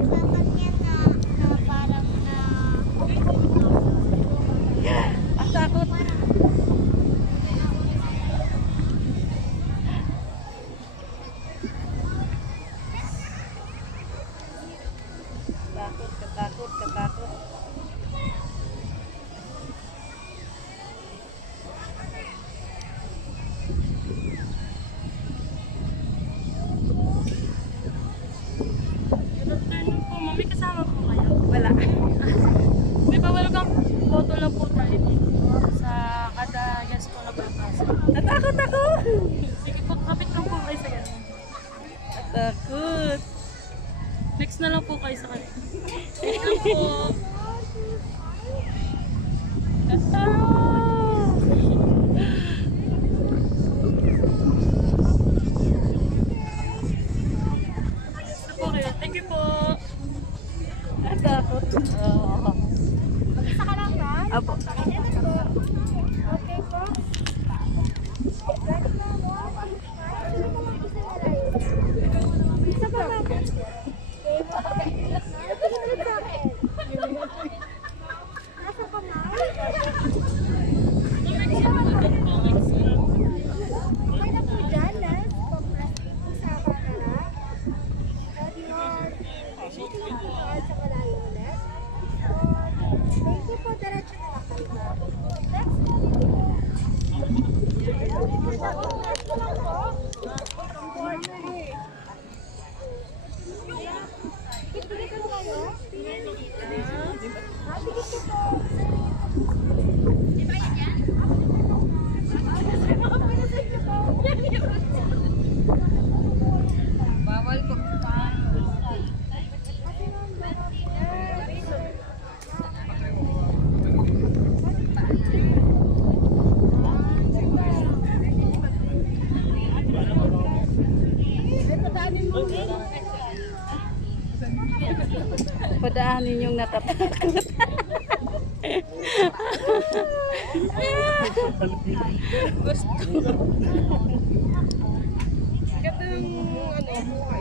Ang takot. Katakot. May kasama po kayo? Wala. May pawalo kang photo lang po tayo dito sa kada guest po na papasok. Natakot ako. Sige po, kapit lang po kayo sa ganun. Natakot. Next na lang po kayo sa kanila. Sige lang po. Gusto po kayo. Thank you po. Natakot. Oh. Isa ka lang ba? Apo. Okay po. Ready na mo? Ano mo lang gusto nila yun? Isa pa lang. Okay po. Susunod sa akin. Nasa kamay? Okay na po dyan. Let's pag-plastic po sa camera. Ready on. Sa malayo ulit. Thank you po. Diretso na lang kayo. Next po. Next ko lang po. Bigyan ko kayo. Bigyan ko po. Di ba yan? Bawal po. Padaanin yung natatakot. Gusto. Ganda ng ano, buhay.